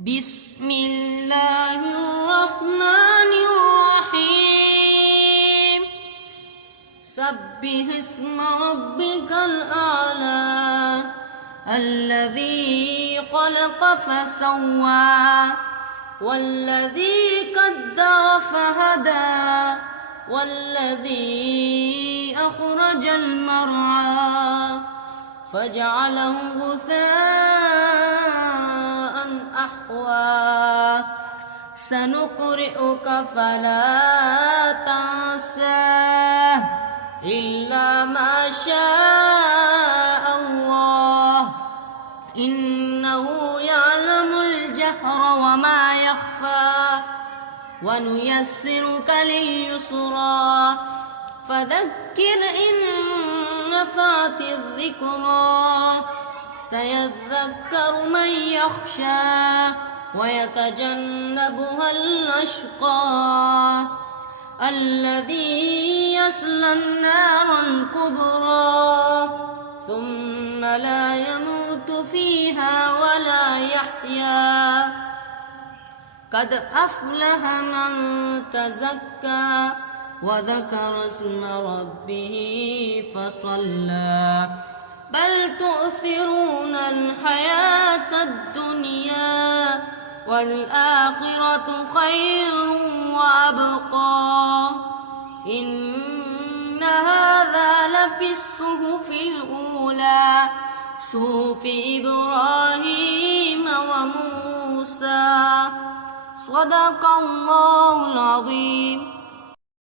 بسم الله الرحمن الرحيم سبح اسم ربك الأعلى الذي خلق فسوى والذي قدر فهدى والذي أخرج المرعى فجعله غثاء أحوى سنقرئك فلا تنسى إلا ما شاء الله إنه يعلم الجهر وما يخفى ونيسرك لليسرى فذكر إن نفعت الذكرى سيذكر من يخشى ويتجنبها الأشقى الذي يصلى النار الكبرى ثم لا يموت فيها ولا يحيا قد أفلح من تزكى وذكر اسم ربه فصلى بل تؤثرون الحياة الدنيا والآخرة خير وأبقى إن هذا لفي الصحف الأولى صحف إبراهيم وموسى صدق الله العظيم.